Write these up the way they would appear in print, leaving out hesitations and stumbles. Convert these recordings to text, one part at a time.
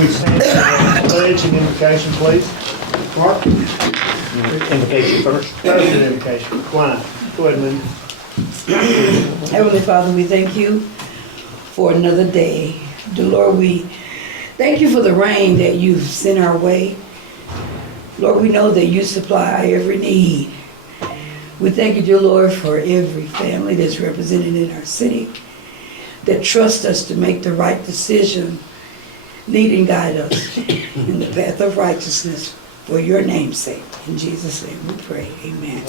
We stand for the pledge and invocation, please. Mark? Invocation first. First invocation. Why? Go ahead, Linda. Heavenly Father, we thank you for another day. Dear Lord, we thank you for the rain that you've sent our way. Lord, we know that you supply every need. We thank you, dear Lord, for every family that's represented in our city that trusts us to make the right decision. Lead and guide us in the path of righteousness for your name's sake. In Jesus' name we pray. Amen.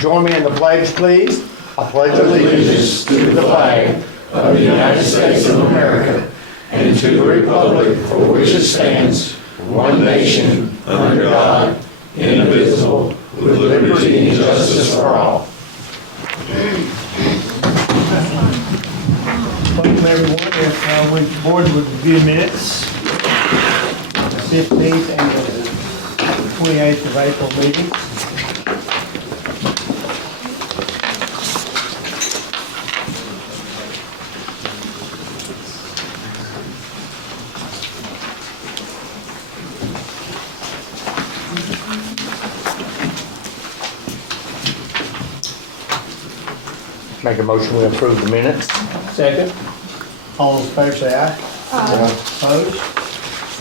Join me in the pledge, please. I pledge allegiance to the flag of the United States of America and to the republic for which it stands, one nation, under God, indivisible, with liberty and justice for all. Welcome, everyone. If we board with review minutes, the 15th and the 28th of April meeting. Make a motion we approve the minutes. Second. All those in favor say aye. Aye. Opposed?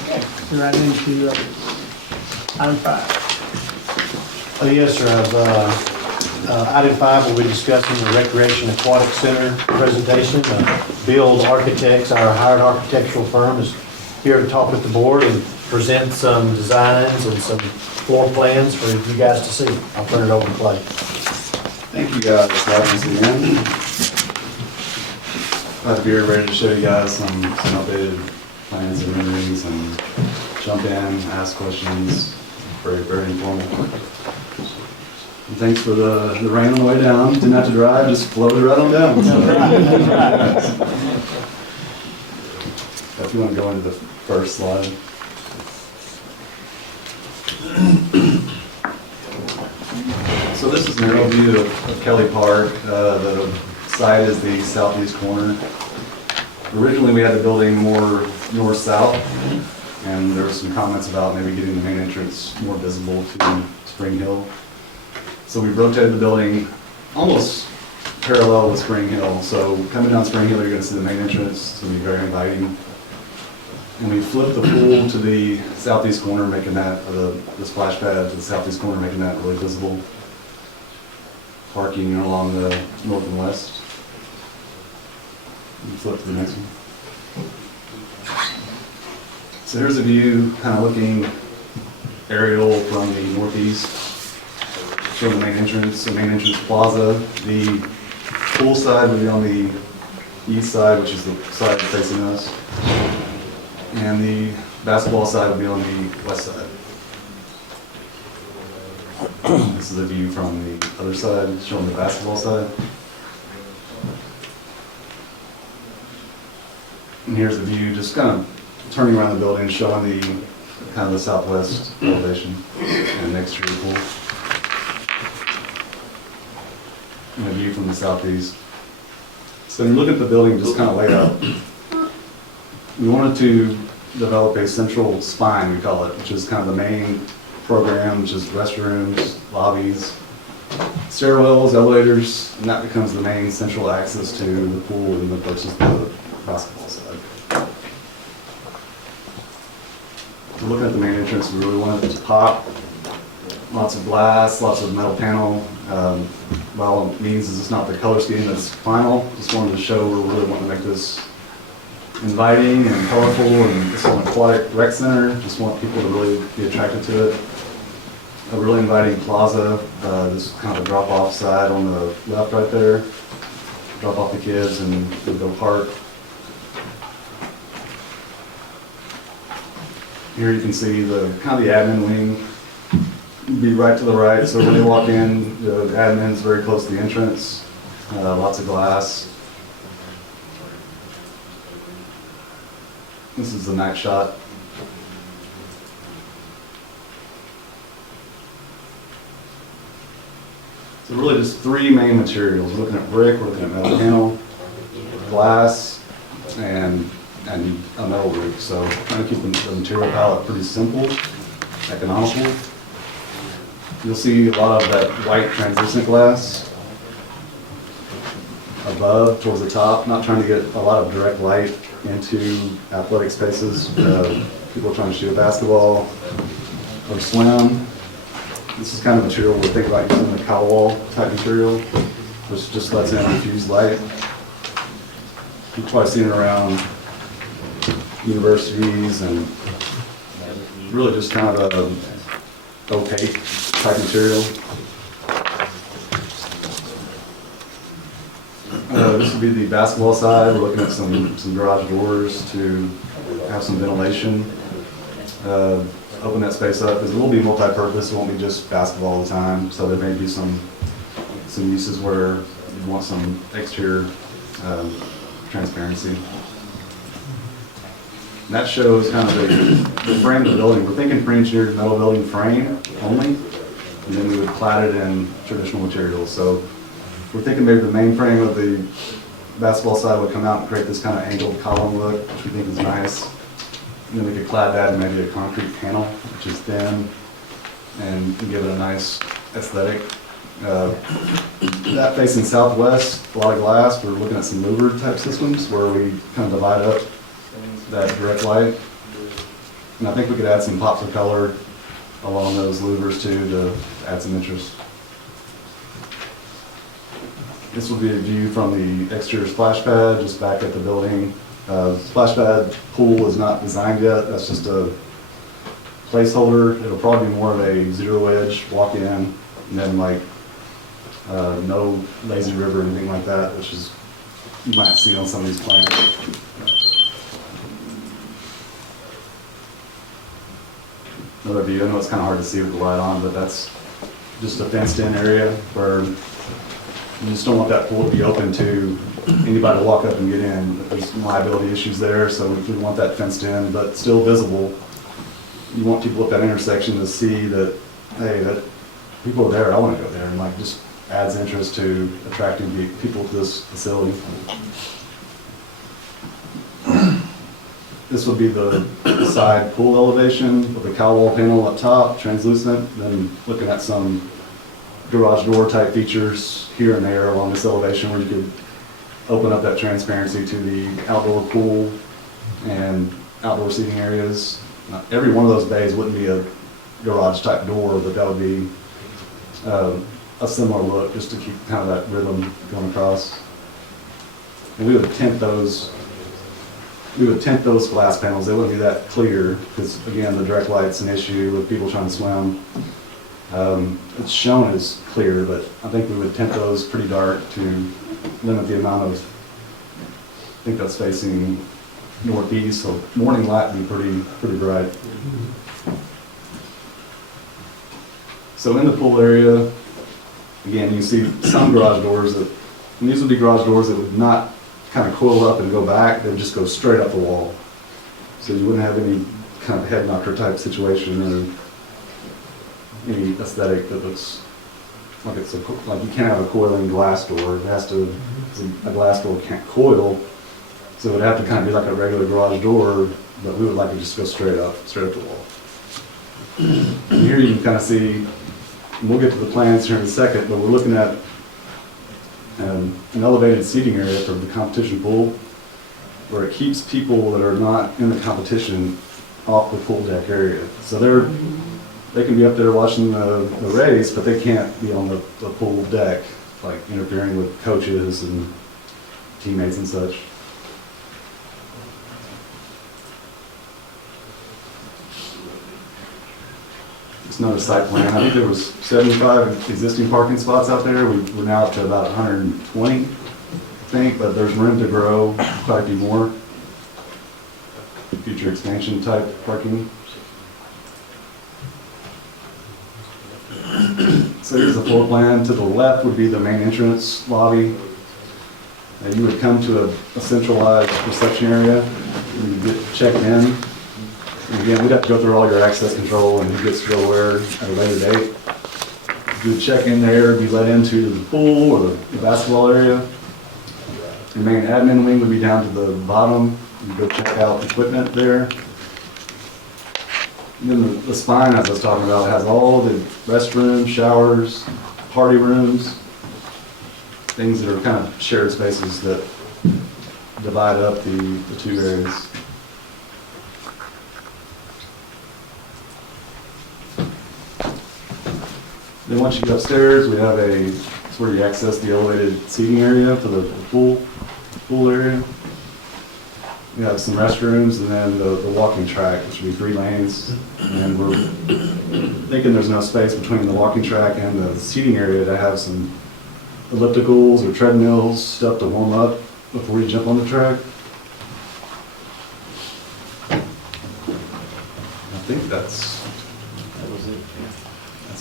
Okay. We're right into item 5. Yes, sir. Item 5, we'll be discussing the Recreation Aquatic Center presentation. Bild Architects, our hired architectural firm, is here to talk with the board and present some designs and some floor plans for you guys to see. I'll turn it over to Clay. Thank you guys for having us again. Glad to be here ready to show you guys some updated plans and renderings and jump in, ask questions. Very, very informal. And thanks for the rain on the way down. Didn't have to drive, just floated right on down. If you want to go into the first slide. So this is an aerial view of Kelly Park. The site is the southeast corner. Originally we had the building more north-south, and there were some comments about maybe getting the main entrance more visible to Spring Hill. So we rotated the building almost parallel with Spring Hill. So coming down Spring Hill, you're going to see the main entrance. It's going to be very inviting. And we flipped the pool to the southeast corner, making that, the splash pad to the southeast corner, making that really visible. Parking along the north and west. You flip to the next one. So here's a view, kind of looking aerial from the northeast, showing the main entrance plaza. The pool side would be on the east side, which is the side facing us, and the basketball side would be on the west side. This is a view from the other side, showing the basketball side. And here's the view, just kind of turning around the building, showing the kind of the southwest elevation and next to the pool. And a view from the southeast. So when you look at the building, just kind of layout, we wanted to develop a central spine, we call it, which is kind of the main program, which is restrooms, lobbies, stairwells, elevators, and that becomes the main central access to the pool and versus the basketball side. So looking at the main entrance, we really wanted it to pop. Lots of glass, lots of metal panel. By all means, it's not the color scheme that's final. Just wanted to show we're really wanting to make this inviting and colorful, and it's an aquatic rec center. Just want people to really be attracted to it. A really inviting plaza. This is kind of a drop-off side on the left right there. Drop off the kids and go park. Here you can see the kind of the admin wing. Be right to the right, so when you walk in, the admin's very close to the entrance. Lots of glass. This is the night shot. So really just three main materials. We're looking at brick, we're looking at metal panel, glass, and and a metal roof. So trying to keep the material palette pretty simple, economical. You'll see a lot of that white translucent glass above towards the top, not trying to get a lot of direct light into athletic spaces. People are trying to shoot a basketball or swim. This is kind of material we're thinking about using the cowl wall type material, which just lets in diffuse light. You've probably seen it around universities and really just kind of a opaque type material. This would be the basketball side. We're looking at some garage doors to have some ventilation. Open that space up, because it will be multi-purpose. It won't be just basketball all the time. So there may be some uses where you want some exterior transparency. And that shows kind of the frame of the building. We're thinking pre-engineered metal building frame only, and then we would clad it in traditional materials. So we're thinking maybe the main frame of the basketball side would come out and create this kind of angled column look, which we think is nice. And then we could clad that in maybe a concrete panel, which is thin, and give it a nice aesthetic. That facing southwest, a lot of glass. We're looking at some louver type systems where we kind of divide up that direct light. And I think we could add some pops of color along those louvers too to add some interest. This will be a view from the exterior splash pad, just back at the building. Splash pad pool is not designed yet. That's just a placeholder. It'll probably be more of a zero edge walk in, and then like no lazy river or anything like that, which is you might see on some of these plans. Another view. I know it's kind of hard to see with the light on, but that's just a fenced in area where you just don't want that pool to be open to anybody to walk up and get in. There's liability issues there, so we want that fenced in, but still visible. You want people at that intersection to see that, hey, that people are there, I want to go there, and like just adds interest to attracting people to this facility. This would be the side pool elevation with the cowl wall panel up top, translucent, then looking at some garage door type features here and there along this elevation where you could open up that transparency to the outdoor pool and outdoor seating areas. Now, every one of those bays wouldn't be a garage type door, but that would be a similar look just to keep kind of that rhythm going across. And we would tint those glass panels. They wouldn't be that clear because again, the direct light's an issue with people trying to swim. It's shown as clear, but I think we would tint those pretty dark to limit the amount of, I think that's facing northeast, so morning light would be pretty bright. So in the pool area, again, you see some garage doors that, and these would be garage doors that would not kind of coil up and go back, they would just go straight up the wall. So you wouldn't have any kind of head knocker type situation or any aesthetic that looks like it's like you can't have a coiling glass door. It has to, a glass door can't coil, so it would have to kind of be like a regular garage door, but we would like it just to go straight up the wall. And here you can kind of see, and we'll get to the plans here in a second, but we're looking at an elevated seating area for the competition pool, where it keeps people that are not in the competition off the pool deck area. So they can be up there watching the race, but they can't be on the pool deck, like interfering with coaches and teammates and such. Just another site plan. I think there was 75 existing parking spots out there. We're now up to about 120, I think, but there's room to grow quite a few more. Future expansion type parking. So here's the floor plan. To the left would be the main entrance lobby. And you would come to a centralized reception area. You get checked in. And again, we'd have to go through all your access control and who gets to go where at a later date. You would check in there, be led into the pool or the basketball area. Your main admin wing would be down to the bottom You go check out the equipment there. And then the spine, as I was talking about, has all the restrooms, showers, party rooms, things that are kind of shared spaces that divide up the two areas. Then once you get upstairs, we have it's where you access the elevated seating area for the pool area. We have some restrooms and then the walking track, which would be 3 lanes. And we're thinking there's enough space between the walking track and the seating area to have some ellipticals or treadmills, stuff to warm up before you jump on the track. I think that's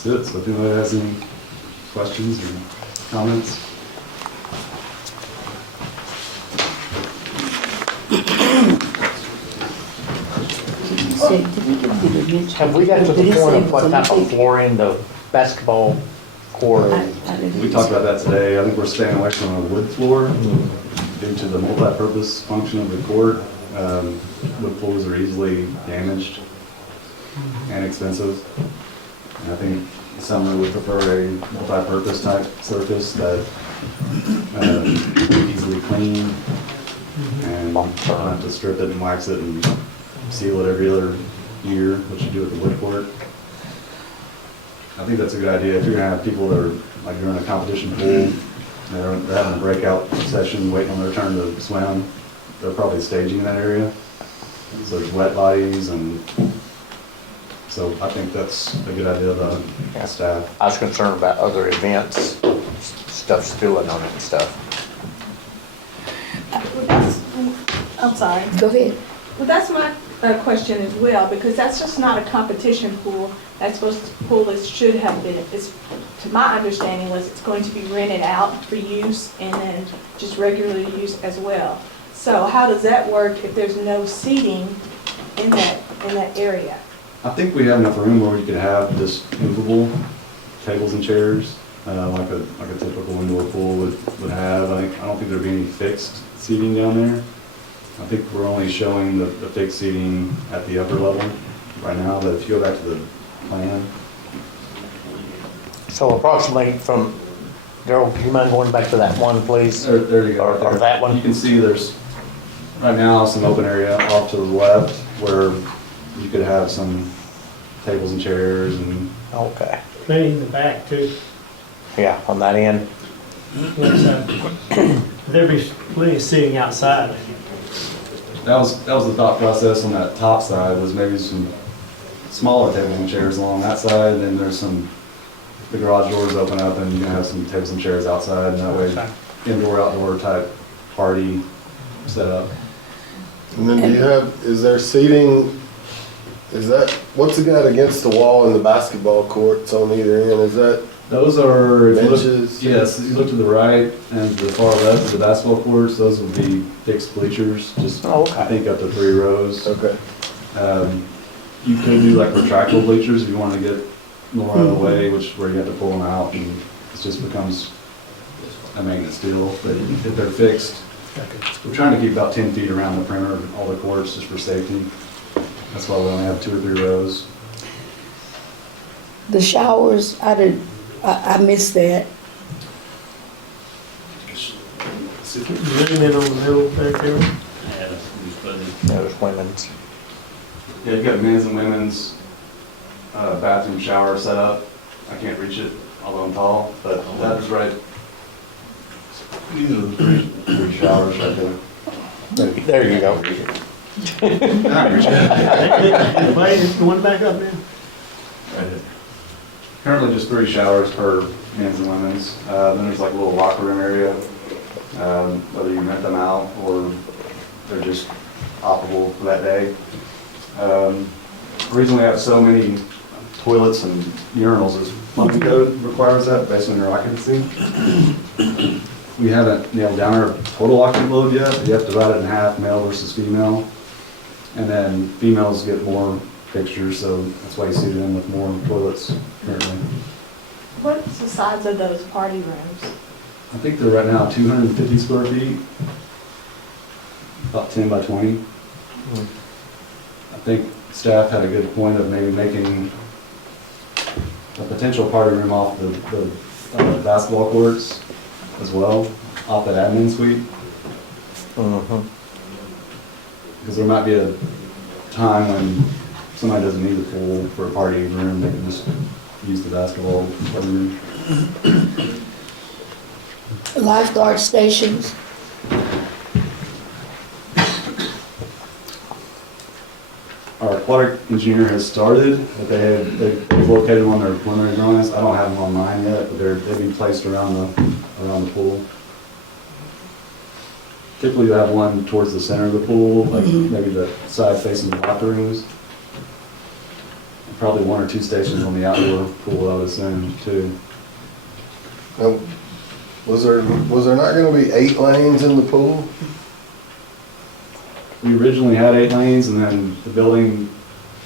it. So if anybody has any questions or comments? Have we got to the point of what type of flooring the basketball court? We talked about that today. I think we're staying away from a wood floor due to the multi-purpose function of the court. Wood floors are easily damaged and expensive. And I think summer would prefer a multi-purpose type surface that easily clean and don't have to strip it and wax it and seal it every other year, which you do with the wood court. I think that's a good idea. If you're gonna have people that are, like you're in a competition pool, they're having a breakout session, waiting on their turn to swim, they're probably staging in that area. So there's wet bodies, and so I think that's a good idea about staff. I was concerned about other events, stuff spilling on it and stuff. I'm sorry. Go ahead. Well, that's my question as well, because that's just not a competition pool. That's supposed to, pool that should have been, to my understanding, was it's going to be rented out for use and then just regularly used as well. So how does that work if there's no seating in that area? I think we have enough room where we could have just movable tables and chairs, like a typical indoor pool would have. I don't think there'd be any fixed seating down there. I think we're only showing the fixed seating at the upper level right now, but if you go back to the plan. So approximately from, Daryl, do you mind going back to that one, please? There you go. Or that one? You can see there's, right now, some open area off to the left where you could have some tables and chairs and. Okay, Plenty in the back too. yeah, on that end. There'd be plenty of seating outside. That was the thought process on that top side, was maybe some smaller tables and chairs along that side, and then there's the garage doors open up and you can have some tables and chairs outside, and that way indoor, outdoor type party setup. And then do you have, is there seating, what's it got against the wall in the basketball courts on either end? Is that Those are, if you look, benches? yes, if you look to the right and to the far left of the basketball courts, those would be fixed bleachers, just I think up to 3 rows. Okay. You could do like retractable bleachers if you want to get more out of the way, where you have to pull them out and it just becomes a maintenance deal. But if they're fixed, we're trying to keep about 10 feet around the perimeter of all the courts just for safety. That's why we only have 2 or 3 rows. The showers, I missed that. Zoom in on the middle there, Karen. There's women's. Yeah, you've got men's and women's bathroom shower set up. I can't reach it, although I'm tall, but that is right. These are the 3 showers right there. There you go. Not reaching it. Wait, it's going back up now. Right here. Currently just 3 showers per men's and women's. Then there's like a little locker room area, whether you rent them out or they're just operable for that day. The reason we have so many toilets and urinals is plumbing code requires that based on your occupancy. We haven't nailed down our total occupant load yet, but you have to divide it in half, male versus female. And then females get more fixtures, so that's why you see them with more toilets currently. What's the size of those party rooms? I think they're right now 250 square feet. about 10 by 20. I think staff had a good point of maybe making a potential party room off the basketball courts as well, off that admin suite. Because there might be a time when somebody doesn't need the pool for a party room, they can just use the basketball party room. Lifeguard stations. Our aquatic engineer has started, but they've located on their preliminary drawings. I don't have them on mine yet, but they've been placed around the pool. Typically you have one towards the center of the pool, like maybe the side facing the locker rooms. And probably 1 or 2 stations on the outdoor pool, I would assume, too. Now, was there not gonna be 8 lanes in the pool? We originally had 8 lanes, and then the building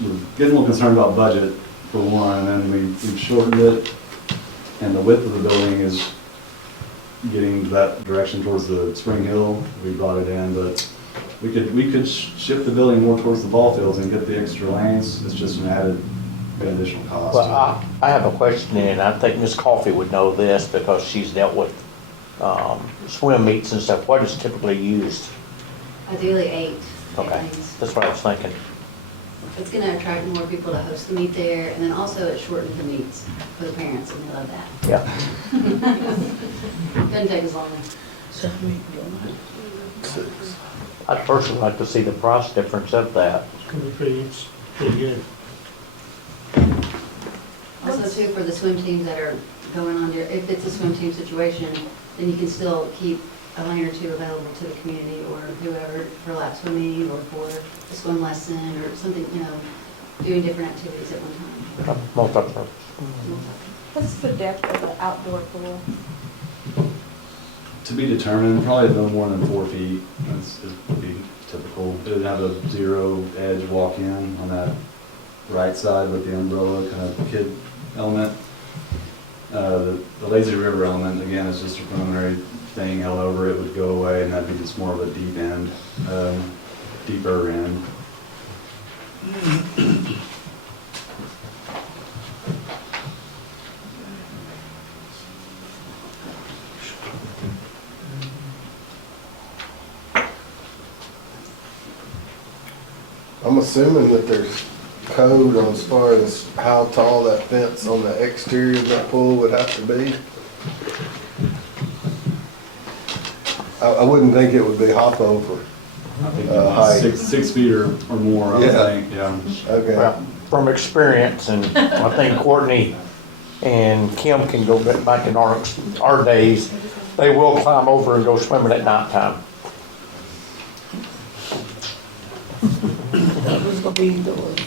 was getting a little concerned about budget for one, and then we've shortened it. And the width of the building is getting that direction towards the Spring Hill. We brought it in, but we could shift the building more towards the ball fields and get the extra lanes. It's just an added additional cost. Well, I have a question, and I think Ms. Coffey would know this because she's dealt with swim meets and stuff. What is typically used? Ideally 8. Okay, lanes. that's what I was thinking. It's gonna attract more people to host the meet there, and then also it shortens the meets for the parents, and they love that. Yeah. Doesn't take as long. I'd personally like to see the price difference of that. It's gonna be pretty good. Also too, for the swim teams that are going on there, if it's a swim team situation, then you can still keep a lane or 2 available to the community or whoever for lap swimming or for a swim lesson or something, doing different activities at one time. Multi-purpose. What's the depth of the outdoor pool? To be determined, probably no more than 4 feet. It would be typical. It would have a 0 edge walk-in on that right side with the umbrella kind of kid element. The lazy river element, again, is just a preliminary thing held over. It would go away, and that'd be just more of a deep end, deeper end. I'm assuming that there's code on as far as how tall that fence on the exterior of that pool would have to be. I wouldn't think it would be hop over. I think Height. 6 feet or more, I would Yeah. think, yeah. Okay. Well, from experience, and I think Courtney and Kim can go back in our days, they will climb over and go swimming at nighttime. That was gonna be indoors.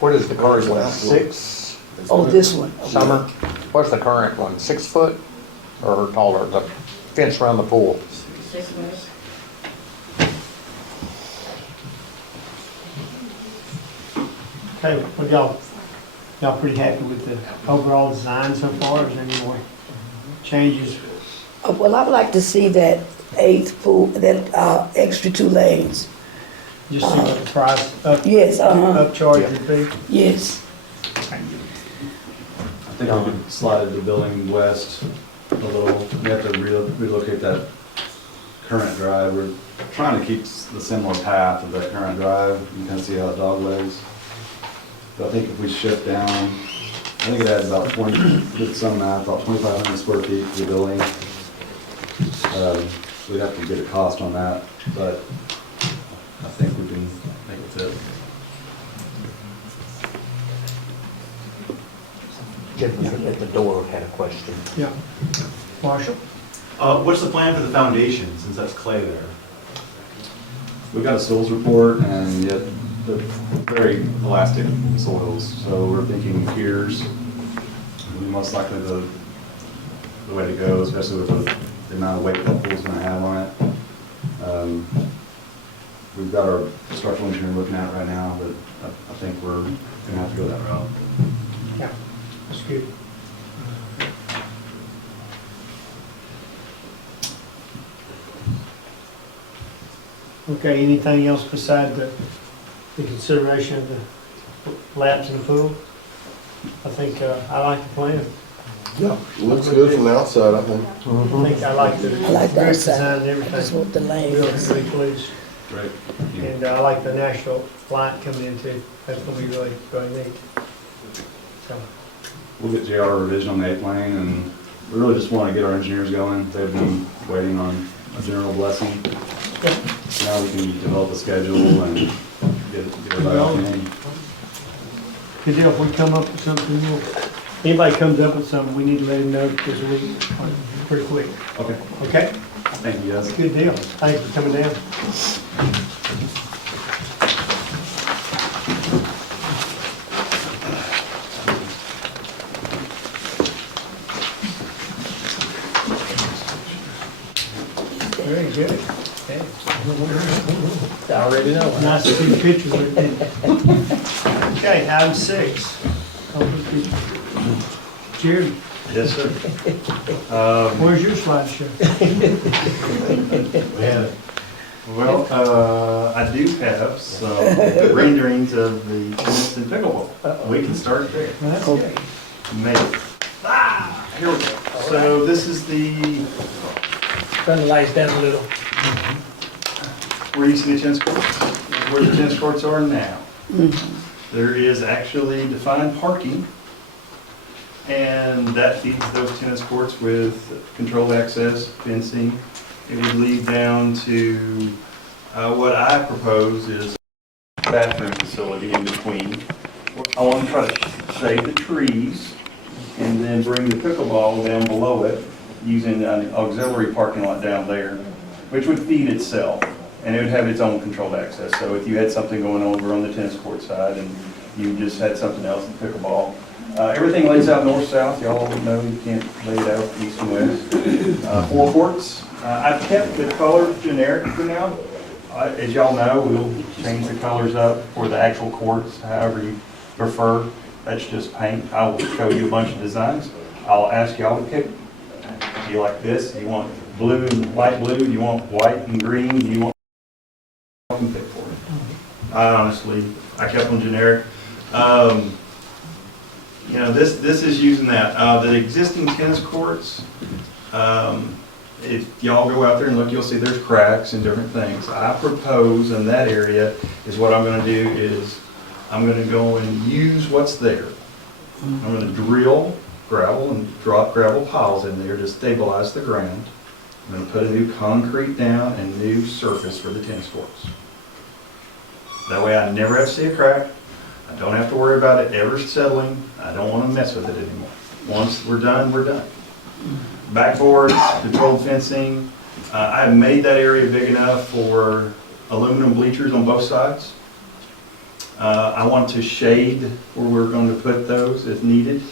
What is the current one, 6 Oh, this one. summer? What's the current one, 6 foot or taller, the fence around the pool? 6 foot. Okay, well, y'all pretty happy with the overall design so far? Is there any more changes? Well, I would like to see that 8th pool, that extra 2 lanes. Just see what the price Yes, upcharge would be? yes. I think we could slide the building west a little. We have to relocate that current drive. We're trying to keep the similar path of that current drive. You can see how it dog legs. But I think if we shift down, I think it adds about 20, did some math, about 2,500 square feet to the building. We'd have to get a cost on that, but I think we can make it fit. Jim at the door had a question. Yeah. Marshall? What's the plan for the foundation, since that's clay there? We've got a soils report, and yet they're very elastic soils, so we're thinking piers would be most likely the way to go, especially with the amount of weight that pool's gonna have on it. We've got our structural engineer looking at it right now, but I think we're gonna have to go that route. Yeah, that's good. Okay, anything else beside the consideration of the laps in the pool? I think, I like the plan. Yeah, looks good from the outside, I think. I think I like the I like that roof side. design and I just everything. want the lane. Really pleased. Right. And I like the natural light coming in too. That's gonna be really, really neat. So, We'll get JR a revision on the 8th lane, and we really just want to get our engineers going. They've been waiting on a general blessing. Now we can develop a schedule and get everybody off the end. good deal. If we come up with something, anybody comes up with something, we need to let him know this week, pretty quick. Okay, Okay? thank you guys. Good deal. Thanks for coming down. Very good. Okay. I already know. Nice to see the pictures with it. Okay, item 6. Jerry, Yes, sir. where's your slideshow? Well, I do have some renderings of the tennis and pickleball. We can start there. That's good. Maybe. Here we go. So this is the, Turn the lights down a little. where you see the tennis courts, where the tennis courts are now. There is actually defined parking, and that feeds those tennis courts with controlled access, fencing. It would lead down to what I propose is a bathroom facility in between. I want to try to shade the trees and then bring the pickleball down below it using an auxiliary parking lot down there, which would feed itself, and it would have its own controlled access. So if you had something going over on the tennis court side and you just had something else in pickleball, everything lays out north-south. Y'all know you can't lay it out east and west. 4 courts. I've kept the color generic for now. As y'all know, we'll change the colors up for the actual courts, however you prefer. That's just paint. I will show you a bunch of designs. I'll ask y'all to pick. Do you like this? Do you want blue and light blue? Do you want white and green? Do you want? I can pick for it. I kept them generic. You know, this is using that. The existing tennis courts, if y'all go out there and look, you'll see there's cracks and different things. I propose in that area is what I'm going to do is I'm going to go and use what's there. I'm going to drill gravel and drop gravel piles in there to stabilize the ground. I'm going to put a new concrete down and new surface for the tennis courts. That way I never have to see a crack. I don't have to worry about it ever settling. I don't want to mess with it anymore. Once we're done, we're done. Backboard, controlled fencing. I have made that area big enough for aluminum bleachers on both sides. I want to shade where we're going to put those if needed.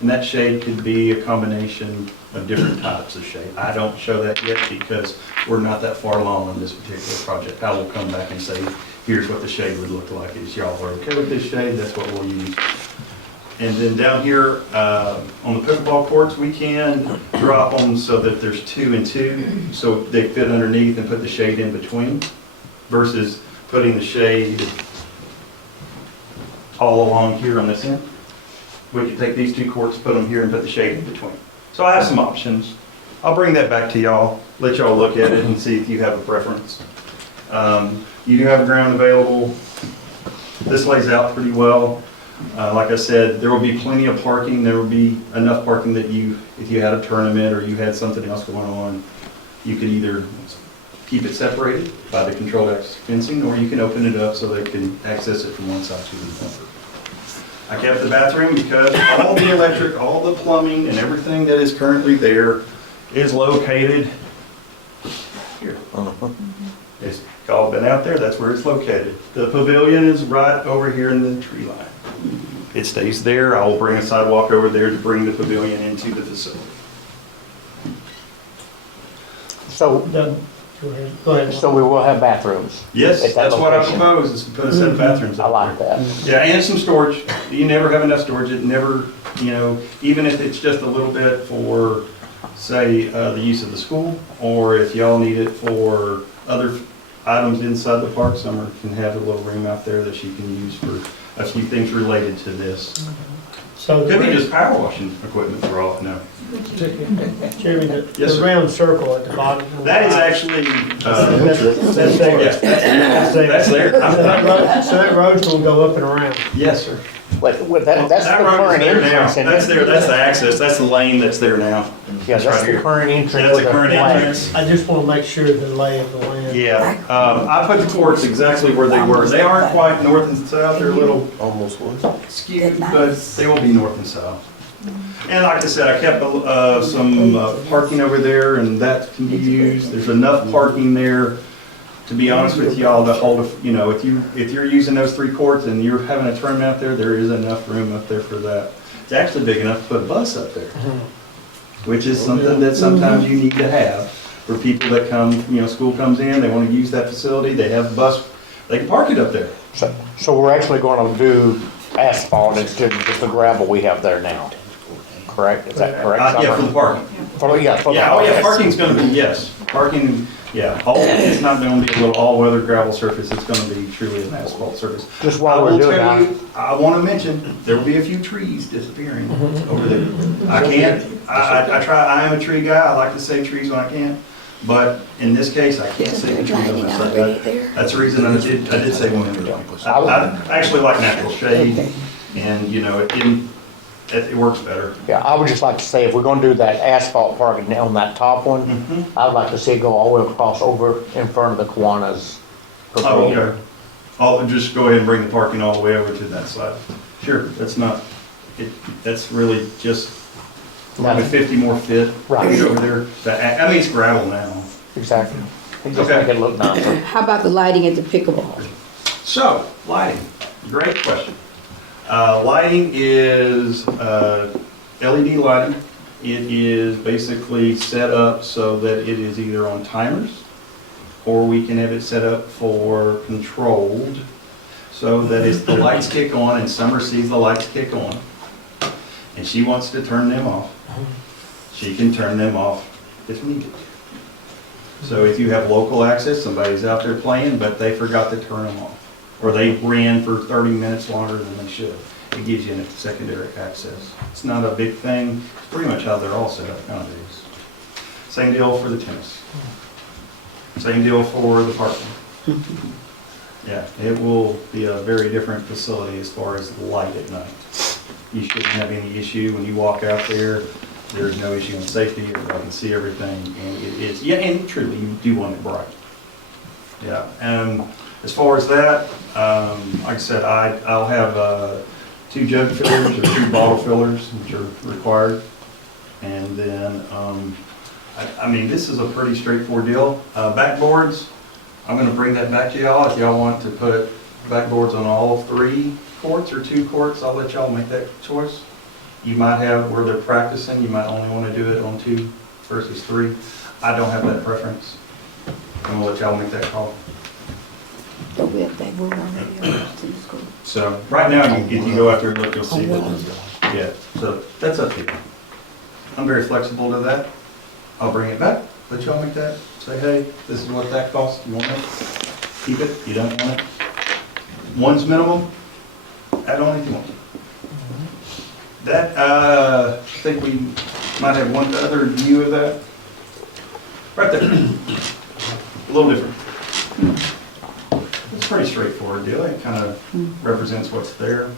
And that shade could be a combination of different types of shade. I don't show that yet because we're not that far along on this particular project. I will come back and say, here's what the shade would look like. Is y'all are okay with this shade? That's what we'll use. And then down here on the pickleball courts, we can drop them so that there's 2 and 2, so they fit underneath and put the shade in between, versus putting the shade all along here on this end. We could take these 2 courts, put them here, and put the shade in between. So I have some options. I'll bring that back to y'all, let y'all look at it and see if you have a preference. You do have ground available. This lays out pretty well. Like I said, there will be plenty of parking. There will be enough parking that if you had a tournament or you had something else going on, you could either keep it separated by the controlled access fencing, or you can open it up so they can access it from one side to the other. I kept the bathroom because all the electric, all the plumbing, and everything that is currently there is located here. It's all been out there, that's where it's located. The pavilion is right over here in the tree line. It stays there. I will bring a sidewalk over there to bring the pavilion into the facility. So, Go ahead. so we will have bathrooms. Yes, At that that's what I location. propose, is to put a set of bathrooms I up like there. that. Yeah, and some storage. You never have enough storage. It never, you know, even if it's just a little bit for, say, the use of the school, or if y'all need it for other items inside the park. Summer can have a little room out there that she can use for a few things related to this. So Could be the, just power washing equipment for all I know. Jeremy, Yes, the sir. round circle at the bottom. That is actually, That's there. yeah, that's there. So that road's gonna go up and around. Yes, sir. That's the That road is current there now. entrance. and- That's there, that's the access, that's the lane that's there now. Yeah, that's right the here. current entrance. That's with the current flags. entrance. I just wanna make sure the lay of the land. Yeah, I put the courts exactly where they were. They aren't quite north and south, they're a little Almost was. skewed, but they will be north and south. And like I said, I kept some parking over there, and that can be used. There's enough parking there, to be honest with y'all, to hold, you know, if you're using those 3 courts and you're having a tournament out there is enough room up there for that. It's actually big enough to put a bus up there, which is something that sometimes you need to have for people that come, you know, school comes in, they want to use that facility, they have a bus, they can park it up there. So we're actually gonna do asphalt instead of just the gravel we have there now, correct? Is that correct? Yeah, for the parking. For the Yeah, oh yeah, parking's gonna be, yes, parking, yeah, it's not gonna be a little all-weather gravel surface, it's gonna be truly an asphalt surface. Just while we're doing that. I wanna mention, there will be a few trees disappearing over there. I can't, I try, I am a tree guy, I like to save trees when I can, but in this case, I can't save the trees on that side. That's the reason I did say one. I actually like natural shade, and, you know, it works better. Yeah, I would just like to say, if we're gonna do that asphalt parking on that top one, I'd like to see it go all the way across over in front of the Kiwanis. Oh, okay. I'll just go ahead and bring the parking all the way over to that side. Sure, that's not, that's really just probably 50 more feet Right. over there. I mean, it's gravel now. Exactly. Just Okay. make it look nicer. How about the lighting at the pickleball? So, lighting, great question. Lighting is LED lighting. It is basically set up so that it is either on timers, or we can have it set up for controlled, so that if the lights kick on and Summer sees the lights kick on, and she wants to turn them off, she can turn them off if needed. So if you have local access, somebody's out there playing, but they forgot to turn them off, or they ran for 30 minutes longer than they should, it gives you a secondary access. It's not a big thing, it's pretty much how they're all set up nowadays. Same deal for the tennis. Same deal for the parking. Yeah, it will be a very different facility as far as light at night. You shouldn't have any issue when you walk out there. There's no issue in safety, everybody can see everything, and it's, yeah, and truly, you do want it bright. Yeah, and as far as that, like I said, I'll have 2 jug fillers or 2 bottle fillers, which are required. And then, I mean, this is a pretty straightforward deal. Backboards, I'm gonna bring that back to y'all. If y'all want to put backboards on all 3 courts or 2 courts, I'll let y'all make that choice. You might have, where they're practicing, you might only wanna do it on 2 versus 3. I don't have that preference. I'm gonna let y'all make that call. Don't we have backboard already? It's in the school. So, right now, if you go out there and look, you'll see that. Yeah, so that's up to you. I'm very flexible to that. I'll bring it back, let y'all make that, say, hey, this is what that costs, you want it, keep it, you don't want it. 1's minimum, add on if you want. That, I think we might have one other view of that. Right there. A little different. It's a pretty straightforward deal, it kind of represents what's there.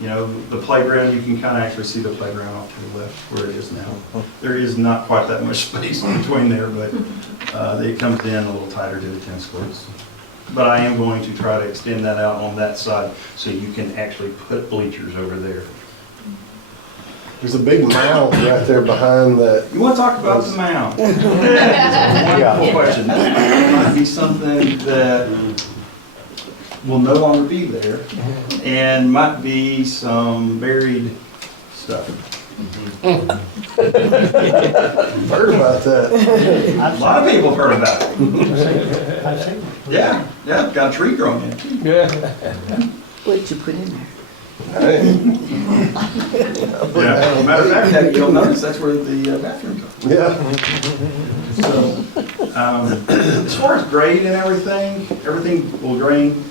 You know, the playground, you can kind of actually see the playground off to the left where it is now. There is not quite that much space in between there, but it comes in a little tighter to the tennis courts. But I am going to try to extend that out on that side so you can actually put bleachers over there. There's a big mound right there behind that. You want to talk about the mound? That's a wonderful question. That might be something that will no longer be there, and might be some buried stuff. Heard about that. A lot of people have heard about it. I've seen it. Yeah, got a tree growing in it. What'd you put in there? Hey. Yeah, matter of fact, you'll notice that's where the bathrooms are. Yeah. So, As far as grade and everything will drain.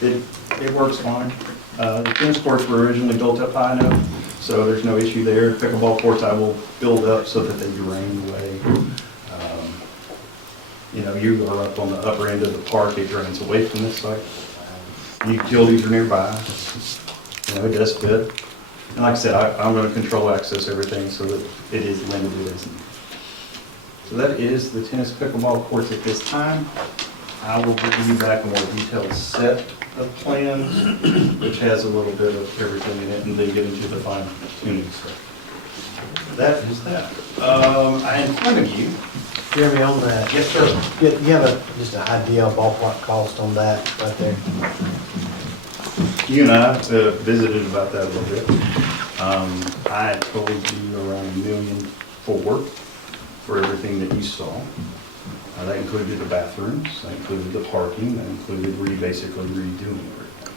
It works fine. The tennis courts were originally built up high enough, so there's no issue there. Pickleball courts I will build up so that they drain away. You know, you are up on the upper end of the park, it drains away from this site. Utilities are nearby. You know, it does fit. And like I said, I'm going to control access everything so that it is limited as needed. So that is the tennis pickleball courts at this time. I will bring you back a more detailed set of plans, which has a little bit of everything in it, and then get into the fine tuning stuff. That is that. In front of you. Jeremy, on that. Yes, sir. You have just an idea of ballpark cost on that right there? You and I visited about that a little bit. I had told you around $1.4 million for everything that you saw. That included the bathrooms, that included the parking, that included basically redoing everything.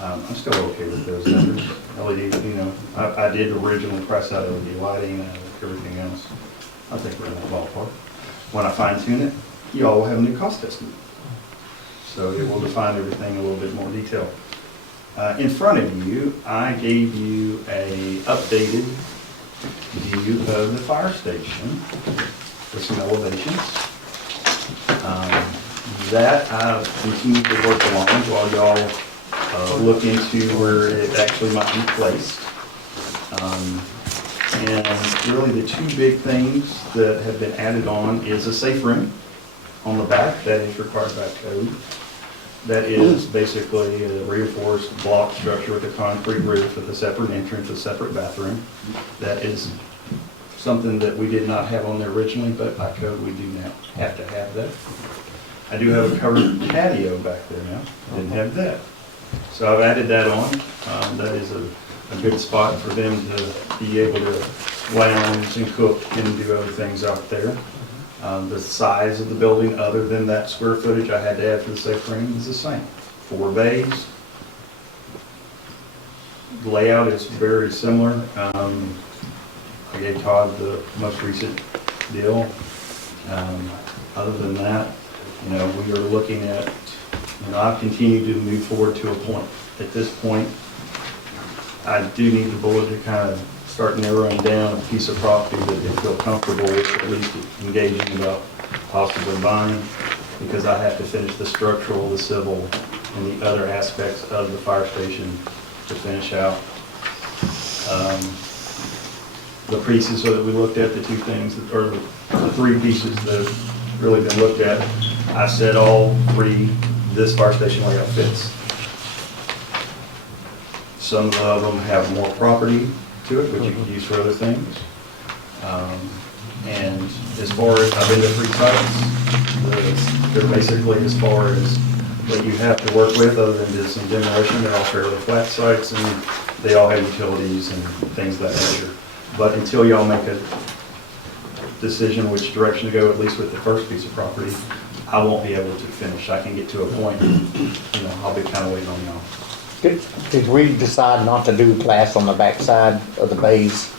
I'm still okay with those numbers. LED, you know, I did originally price out LED lighting and everything else. I think we're in that ballpark. When I fine tune it, you all will have a new cost estimate. So it will define everything in a little bit more detail. In front of you, I gave you a updated view of the fire station with some elevations. That I've continued to work along while y'all look into where it actually might be placed. And really the two big things that have been added on is a safe room on the back that is required by code. That is basically a reinforced block structure with a concrete roof with a separate entrance, a separate bathroom. That is something that we did not have on there originally, but by code we do now have to have that. I do have a covered patio back there now. Didn't have that. So I've added that on. That is a good spot for them to be able to lounge and cook and do other things out there. The size of the building, other than that square footage I had to add for the safe room, is the same. 4 bays. The layout is very similar. I gave Todd the most recent deal. Other than that, you know, we are looking at, you know, I've continued to move forward to a point. At this point, I do need the board to kind of start narrowing down a piece of property that they feel comfortable with, at least engaging about possibly buying, because I have to finish the structural, the civil, and the other aspects of the fire station to finish out. The pieces that we looked at, the two things, or the 3 pieces that have really been looked at, I said all 3, this fire station layout fits. Some of them have more property to it, which you could use for other things. And as far as, I've been to 3 sites, they're basically as far as what you have to work with, other than just some demolition, they're all fairly flat sites, and they all have utilities and things of that nature. But until y'all make a decision which direction to go, at least with the first piece of property, I won't be able to finish. I can get to a point, you know, I'll be kind of waiting on y'all. Did we decide not to do glass on the backside of the bays?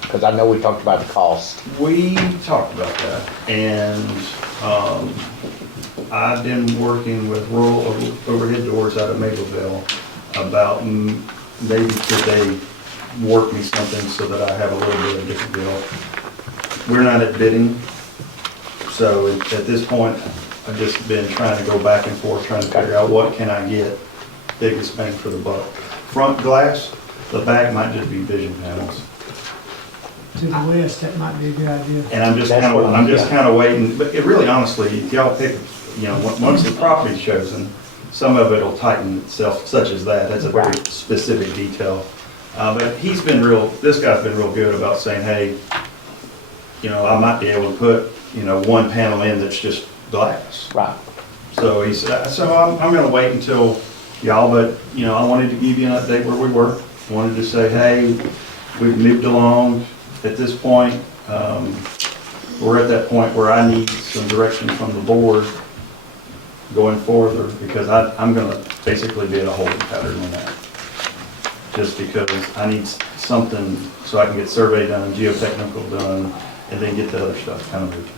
Because I know we talked about the cost. We talked about that, and I've been working with rural overhead doors out of Mableville about maybe could they work me something so that I have a little bit of a different deal. We're not at bidding, so at this point, I've just been trying to go back and forth, trying to figure out what can I get biggest bang for the buck. Front glass, the back might just be vision panels. To the west, that might be a good idea. And I'm just kind of waiting, but it really honestly, if y'all pick, you know, once the property's chosen, some of it will tighten itself, such as that. That's a very specific detail. But he's been this guy's been real good about saying, hey, you know, I might be able to put, you know, one panel in that's just glass. Right. So he said, so I'm gonna wait until y'all, but, you know, I wanted to give you an update where we were. Wanted to say, hey, we've moved along. At this point, we're at that point where I need some direction from the board going forward, because I'm gonna basically be in a holding pattern on that. Just because I need something so I can get survey done, geotechnical done, and then get the other stuff kind of moving.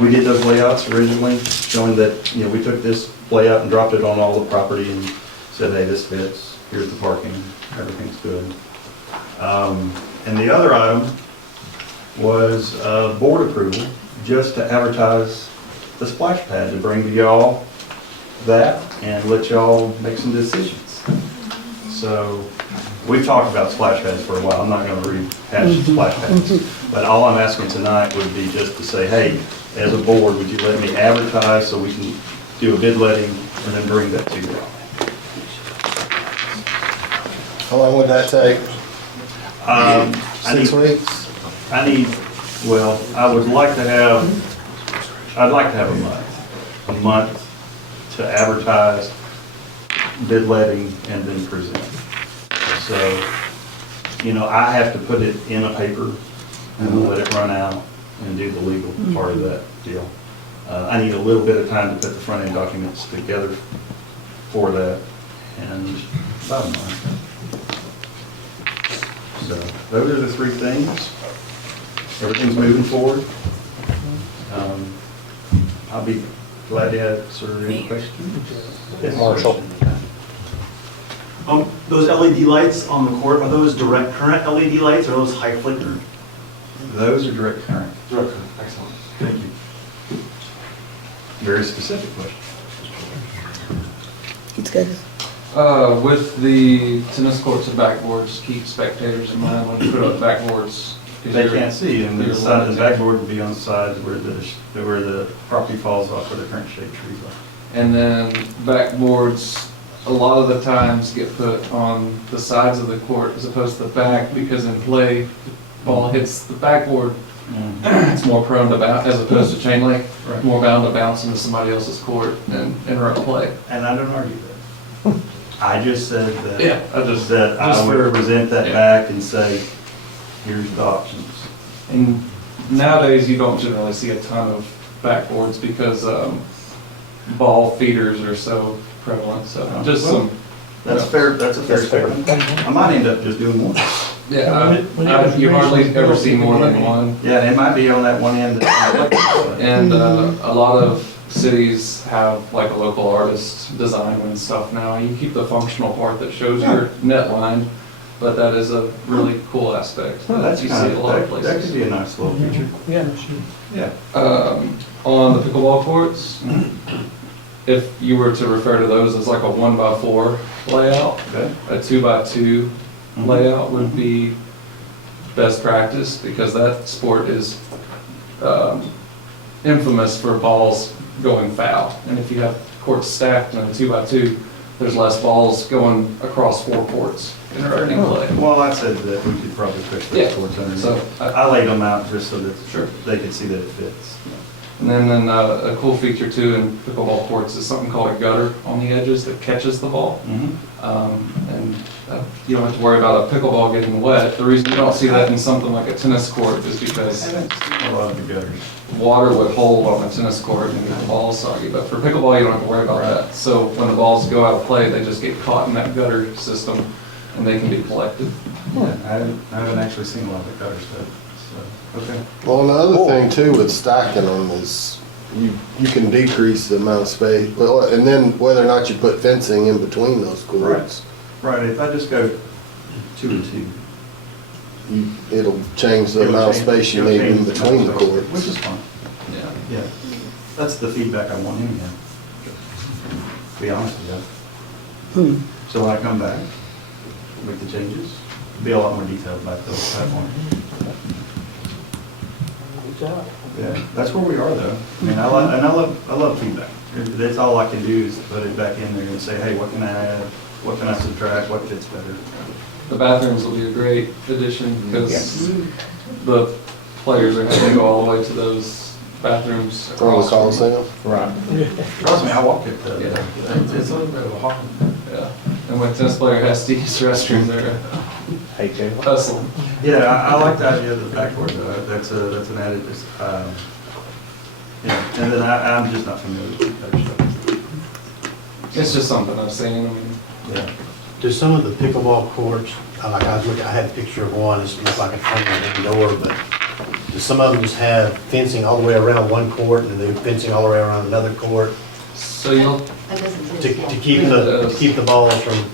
We did those layouts originally, showing that, you know, we took this layout and dropped it on all the property and said, hey, this fits, here's the parking, everything's good. And the other item was board approval, just to advertise the splash pad, to bring to y'all that and let y'all make some decisions. So, we've talked about splash pads for a while, I'm not gonna rehash the splash pads. But all I'm asking tonight would be just to say, hey, as a board, would you let me advertise so we can do a bid letting and then bring that to y'all? How long would that take? I 6 need, weeks? well, I would like to have, I'd like to have a month to advertise, bid letting, and then present. So, you know, I have to put it in a paper and let it run out and do the legal part of that deal. I need a little bit of time to put the front end documents together for that, and about a month. So, those are the three things. Everything's moving forward. I'll be glad to answer any questions. Yes, Marshall. Those LED lights on the court, are those direct current LED lights or are those high flicker? Those are direct current. Direct current, excellent. Thank you. Very specific question. It's good. With the tennis courts and backboards, keep spectators in mind when you put up backboards. 'cause They you're- can't see, and the you're side, the limited. backboard would be on the sides where the property falls off where the current shade trees are. And then backboards, a lot of the times get put on the sides of the court as opposed to the back, because in play, ball hits the backboard, it's more prone to bounce, as opposed to chain link, Right. more bound to bounce into somebody else's court and interrupt play. And I don't argue that. I just said that. Yeah, I just- That I just would for- present that yeah. back and say, here's the options. And nowadays, you don't generally see a ton of backboards because ball feeders are so prevalent, so just Well, some. That's fair, that's a fair That's fair. statement. I might end up just doing one. Yeah, you hardly ever see more than one. Yeah, and it might be on that one end that. And a lot of cities have like a local artist design and stuff now. You keep the functional part that shows your net line, but that is a really cool aspect Well, that that's you see kind a of, lot of that places. could be a nice little feature. Yeah. Yeah. On the pickleball courts, if you were to refer to those as like a 1x4 layout, Okay. a 2x2 layout would be best practice, because that sport is infamous for balls going foul. And if you have courts stacked in a 2x2, there's less balls going across 4 courts interrupting play. Well, I said that we could probably push Yeah. those towards underneath. So, I laid them out just so that Sure. they could see that it fits. And then a cool feature too in pickleball courts is something called a gutter on the edges that catches the ball. And you don't have to worry about a pickleball getting wet. The reason you don't see that in something like a tennis court is I because haven't seen a lot of the gutters. water would hold on a tennis court and get the ball soggy. But for pickleball, you don't have to worry about that. So when the balls go out of play, they just get caught in that gutter system and they can be collected. Yeah, I haven't actually seen a lot of the gutter stuff, so, okay. Well, and the other thing too with stacking them is you can decrease the amount of space. Well, and then whether or not you put fencing in between those courts, Right, if I just go 2 and 2. it'll change the It'll amount of change- space you it'll need in change the between the amount of space, courts. Which is fine, Yeah. yeah. That's the feedback I want anyhow, to be honest with you. So when I come back, make the changes, be a lot more detailed about the platform. Yeah, that's where we are though. I mean, I love feedback. That's all I can do is put it back in there and say, hey, what can I add? What can I subtract? What fits better? The bathrooms will be a great addition because the players are having to go all the way to those bathrooms From the across. Coliseum. Right. Trust me, I walked it. Yeah. It's a little bit of a hard. Yeah. And when a tennis player has to use the restroom, they're Hey, Jay. hustling. Yeah, I like the idea of the backboard though. That's an added, yeah, and then I'm just not familiar with that stuff. It's just something I've seen. I mean, Yeah. Do some of the pickleball courts, like I was looking, I had a picture of one, it looked like a front indoor, but Some of them just have fencing all the way around one court and then fencing all the way around another court So you'll, That doesn't to exist. keep the balls from,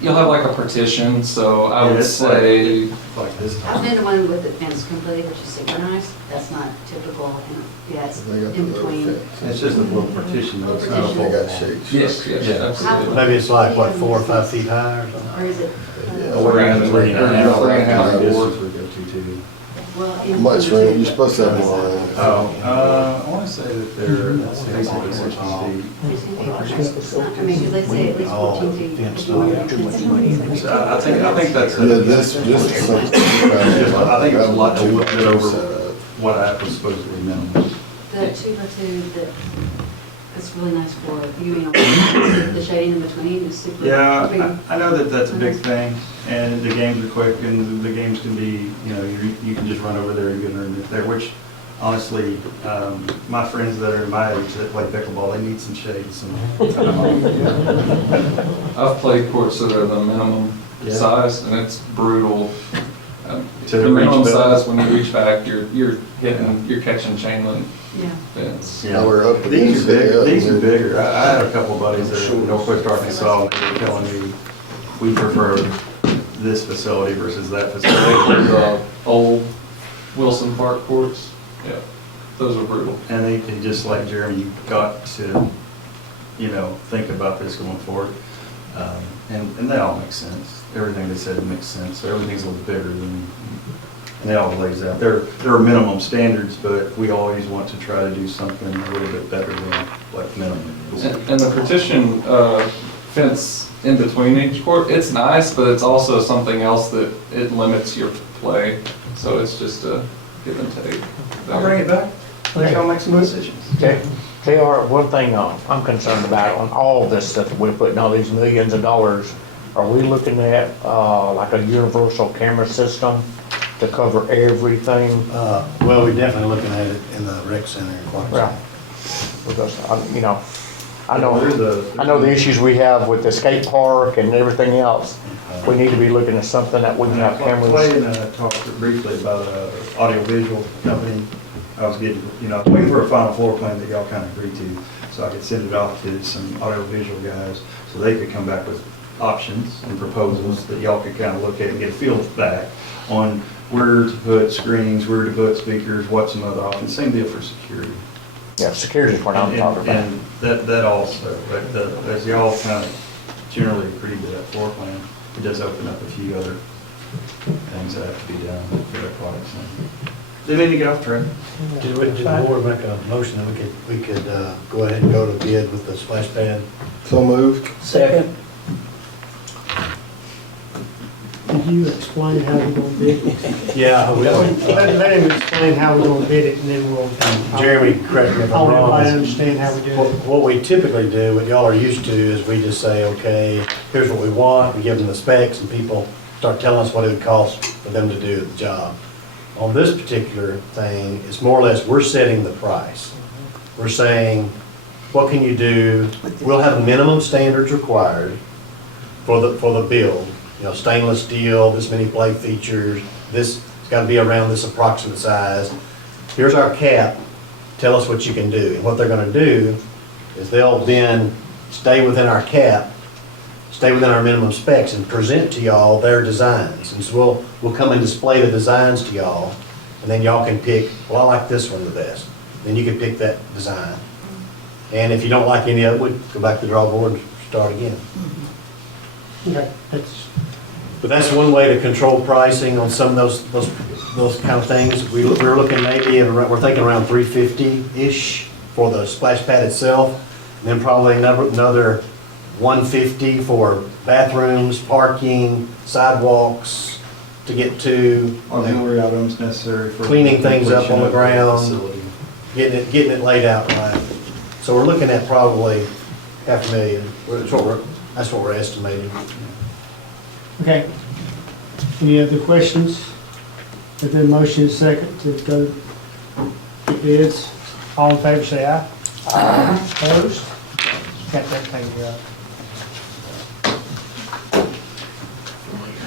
you'll have like a partition, so I Yeah, would it's say, Like this I've time. been the one with the fence completely, which is synchronized. That's not typical. And, yeah, it's They got the in little between. fence. It's just a little partition, though, it's not a Partition. full They got wall. shades. yes, yes, Yeah. absolutely. maybe it's like, what, 4 or 5 feet high or something? Or is it? Yeah. We're gonna have to bring it down. Three and a half. Distance we go to, too. Well, How much room, you're supposed to have more room. I want to say that they're, basically 60 feet. I mean, 'cause they say at least All 14 feet. fenced off. So I think that's. Yeah, this is something. I think it was a lot, a little bit over what I was supposed to be minimum. The 2x2 that's really nice for viewing, the shading in between is super. Yeah, I know that that's a big thing, and the games are quick, and the games can be, you can just run over there and get underneath there, which honestly, my friends that are my age that play pickleball, they need some shade, some. I've played courts that are the minimum Yeah. size, and it's brutal. To The reach minimum back. size, when you reach back, you're hitting, you're catching chain link Yeah. fence. Now we're up These against are it, big, yeah. these are bigger. I had a couple buddies that are in Northwest Arkansas, and they were telling me, we prefer this facility versus that facility. The old Wilson Park courts, yeah, those are brutal. And they just like Jeremy, you've got to, think about this going forward. And they all make sense. Everything they said makes sense. So everything's a little bigger than, and it all lays out. There are minimum standards, but we always want to try to do something a little bit better than like minimum. And the partition fence in between each court, it's nice, but it's also something else that it limits your play. So it's just a give and take. I'll bring it back. Let y'all make some decisions. Okay, JR, one thing I'm concerned about on all this stuff that we're putting all these millions of dollars, are we looking at, like a universal camera system to cover everything? Well, we're definitely looking at it in the rec center. in Aquatic Center. Right. Because, I There's know the issues we have with the skate park and everything else. We need to be looking at something that we can have Clay cameras. and I talked briefly about an audiovisual company. I was getting, waiting for a final floor plan that y'all kind of agreed to, so I could send it off to some audiovisual guys, so they could come back with options and proposals that y'all could kind of look at and get a feel back on where to put screens, where to put speakers, what some other options. Same deal for security. Yeah, security is what I'm talking about. And that also, as y'all kind of generally agreed to that floor plan, it does open up a few other things that have to be done for the aquatic center. They need to get off track. Did the board make a motion that we could go ahead and go to bid with the splash pad? So moved. Second. Did you explain how we're gonna bid it? Yeah, we Let him explain how we're gonna bid it, and then we'll. Jeremy, correct me if I I'm want everybody to wrong. understand how we do What it. what we typically do, what y'all are used to, is we just say, okay, here's what we want, we give them the specs, and people start telling us what it would cost for them to do the job. On this particular thing, it's more or less, we're setting the price. We're saying, what can you do? We'll have minimum standards required for the build. Stainless steel, this many blade features, this, it's gotta be around this approximate size. Here's our cap, tell us what you can do. And what they're gonna do is they'll then stay within our cap, stay within our minimum specs, and present to y'all their designs. And so we'll come and display the designs to y'all, and then y'all can pick, well, I like this one the best. Then you can pick that design. And if you don't like any of it, we'd go back to the drawing board and start again. Okay, But that's one way to control pricing on some of those kind of things. We're looking maybe at around, we're thinking around $350-ish for the splash pad itself, and then probably another $150 for bathrooms, parking, sidewalks to get to, Auxiliary items necessary for. Cleaning things up on the completion of ground. facility. getting it laid out right. So we're looking at probably $500,000. That's what we're estimating. okay. Any other questions? If the motion is second to go get bids, all in favor say aye. Aye. Opposed? Got that taken care of.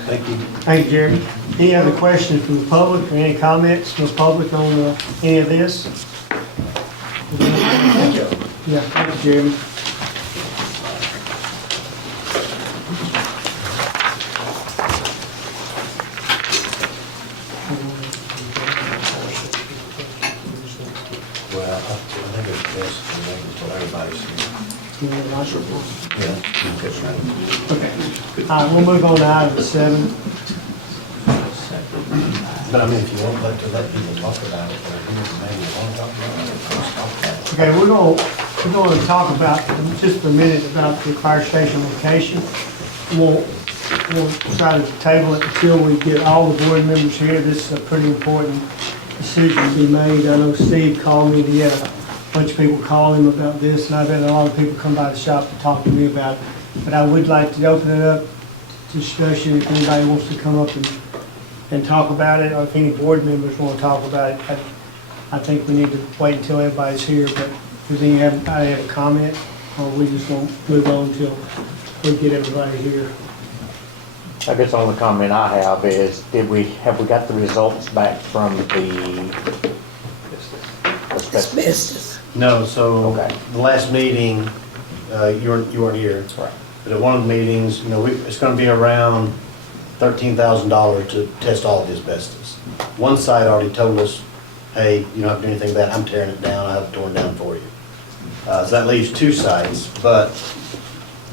Thank you. Thank you, Jeremy. Any other questions from the public, or any comments from the public on any of this? Thank you. Yeah, thank you, Jeremy. Well, I think it's best to make it so everybody's here. Yeah. Okay. All right, we'll move on to item 7. But I mean, if you want to let people talk about it, or hear the name you want to talk about it, let's talk about it. Okay, we're going to talk about, just for a minute, about the fire station location. We'll try to table it until we get all the board members here. This is a pretty important decision to be made. I know Steve called me, he had a bunch of people call him about this, and I've had a lot of people come by the shop to talk to me about it. But I would like to open it up to discussion if anybody wants to come up and talk about it, or if any board members want to talk about it. I think we need to wait until everybody's here, but does anybody have a comment, or we just won't move on until we get everybody here? I guess the only comment I have is, have we got the results back from the asbestos? Asbestos. No, so Okay. the last meeting, you weren't here. Right. But at one of the meetings, it's going to be around $13,000 to test all of the asbestos. One site already told us, hey, you don't have to do anything with that, I'm tearing it down, I have it torn down for you. So that leaves 2 sites, but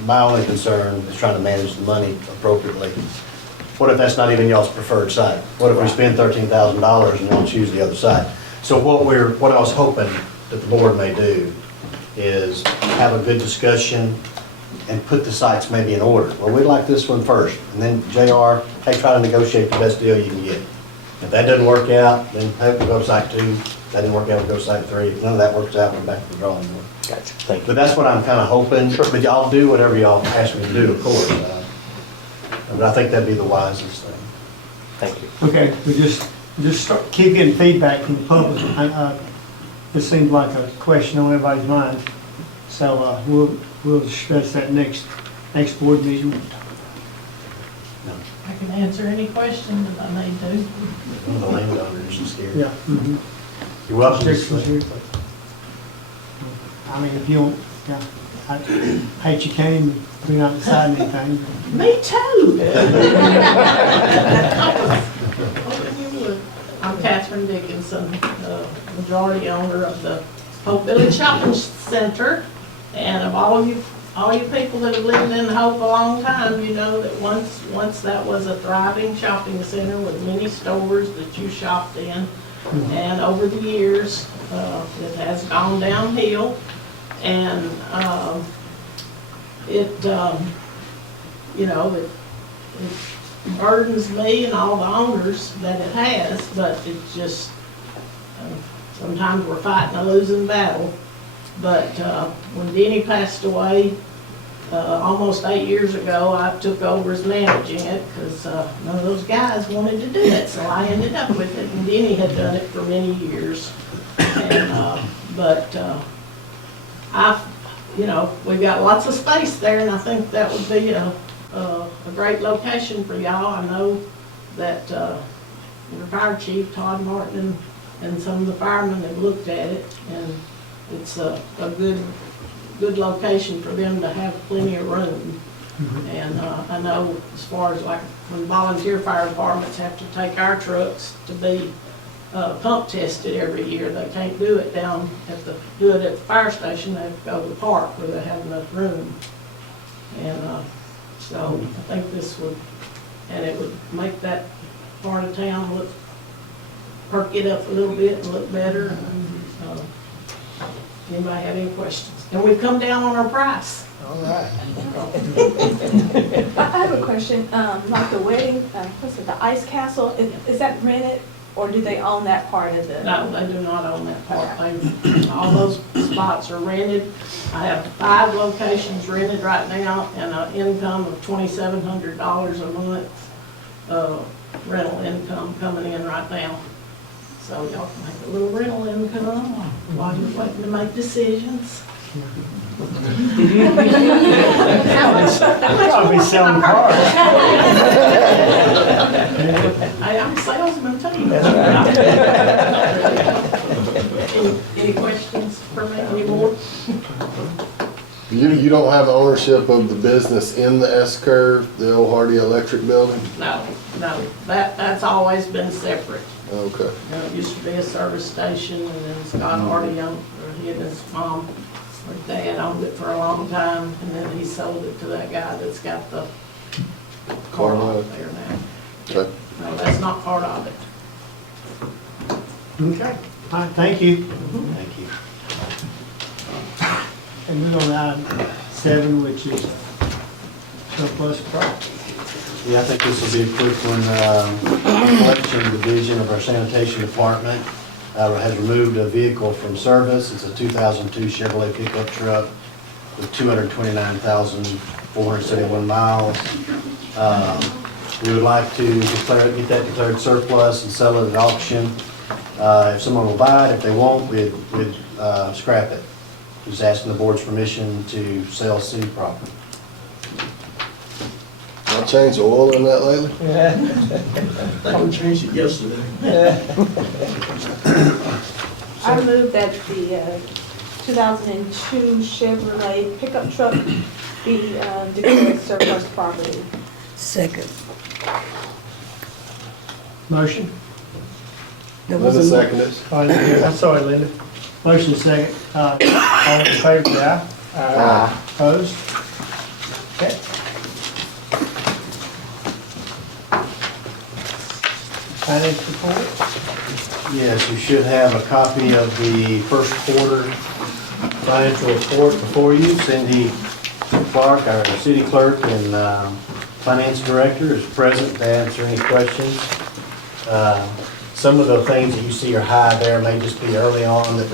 my only concern is trying to manage the money appropriately. What if that's not even y'all's preferred site? What if we spend $13,000 and y'all choose the other site? So what I was hoping that the board may do is have a good discussion and put the sites maybe in order. Well, we'd like this one first, and then JR, hey, try to negotiate the best deal you can get. If that doesn't work out, then hey, we'll go to site 2. If that didn't work out, we'll go to site 3. If none of that works out, we're back to the drawing board. Gotcha, thank you. But that's what I'm kind of hoping, but y'all do whatever y'all ask me to do, of course. But I think that'd be the wisest thing. Thank you. Okay, we just keep getting feedback from the public. This seems like a question on everybody's mind. So we'll discuss that next board meeting. I can answer any question that I may do. One of the landowners is here. Yeah. Mhm. You're welcome. Restrictions here. I mean, if you don't, yeah, I hate you came, we're not deciding anything. Me too. I'm Catherine Dickinson, the majority owner of the Hope Village Shopping Center. And of all you people that have lived in Hope a long time, you know that once that was a thriving shopping center with many stores that you shopped in. And over the years, it has gone downhill. And it burdens me and all the owners that it has, but it just, sometimes we're fighting a losing battle. But when Denny passed away, almost 8 years ago, I took over as managing it because none of those guys wanted to do it, so I ended up with it. And Denny had done it for many years. And, we've got lots of space there, and I think that would be a great location for y'all. I know that your fire chief, Todd Martin, and some of the firemen have looked at it, and it's a good location for them to have plenty of room. And I know as far as like when volunteer fire departments have to take our trucks to be pump tested every year, they can't do it at the fire station. They have to go to the park where they have enough room. And so I think it would make that part of town perk it up a little bit and look better. Anybody have any questions? And we've come down on our price. All right. I have a question, like the wedding, what's it, the ice castle, is that rented, or do they own that part of the? No, they do not own that part. All those spots are rented. I have 5 locations rented right now and an income of $2,700 a month, rental income coming in right now. So y'all can make a little rental income while you're waiting to make decisions. Probably selling cars. Hey, I'm a salesman too. Any questions for me anymore? You don't have ownership of the business in the S-curve, the old Hardy Electric building? No, that's always been separate. Okay. It used to be a service station, and then Scott Hardy owned, or he and his mom or dad owned it for a long time, and then he sold it to that guy that's got the car lot there now. Okay. No, that's not part of it. Okay, all right, thank you. Thank you. And we're on item 7, which is surplus property. Yeah, I think this will be a quick one. The collection division of our sanitation department has removed a vehicle from service. It's a 2002 Chevrolet pickup truck with 229,471 miles. We would like to get that declared surplus and sell it at auction. If someone will buy it, if they won't, we'd scrap it. Just asking the board's permission to sell city property. I changed the oil in that lately? We changed it yesterday. I move that the 2002 Chevrolet pickup truck be declared surplus property. Second. Motion? There Linda was a seconded. I'm sorry, Linda. Motion second. All in favor, say aye. Aye. Opposed? Okay. Finance report? Yes, you should have a copy of the first quarter financial report before you. Cindy Clark, our city clerk and finance director, is present to answer any questions. Some of the things that you see are high there may just be early on, that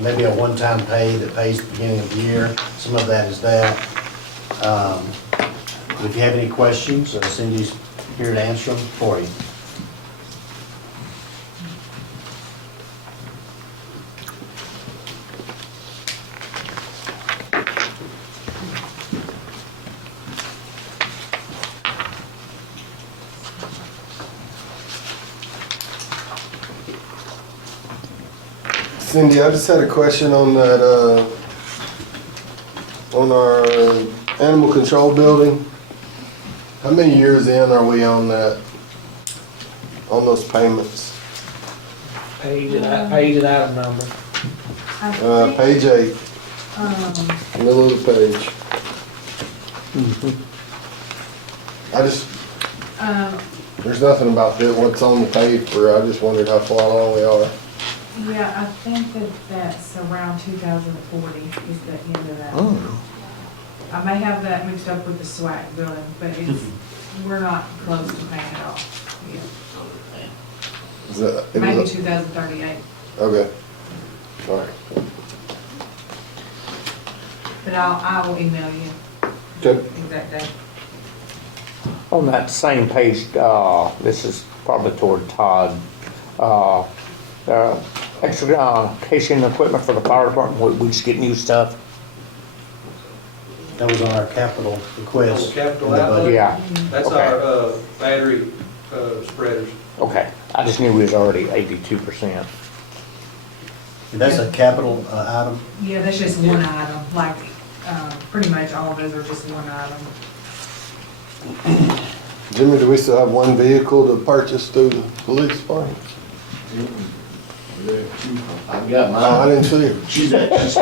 maybe a one-time pay that pays at the beginning of the year. Some of that is that. If you have any questions, Cindy's here to answer them for you. Cindy, I just had a question on that, on our animal control building. How many years in are we on that, on those payments? Page and item number. Page 8, middle of the page. I just, there's nothing about that, what's on the paper, I just wondered how far along we are. Yeah, I think that's around 2040 is the end of that. Oh. I may have that mixed up with the SWAC building, but we're not close to paying it off yet. Is that, it Maybe was, 2038, okay, all right. but I will email you Good. exact date. On that same page, this is probably toward Todd. Extra casing equipment for the fire department, we just get new stuff. That was on our capital request. Capital in the budget. Yeah, That's Okay. our battery spreaders. okay. I just knew we was already 82%. That's a capital item. Yeah, that's just one item, like, pretty much all of those are just one item. Jimmy, do we still have one vehicle to purchase through the police department? I've got I mine. didn't see it. She's at, I think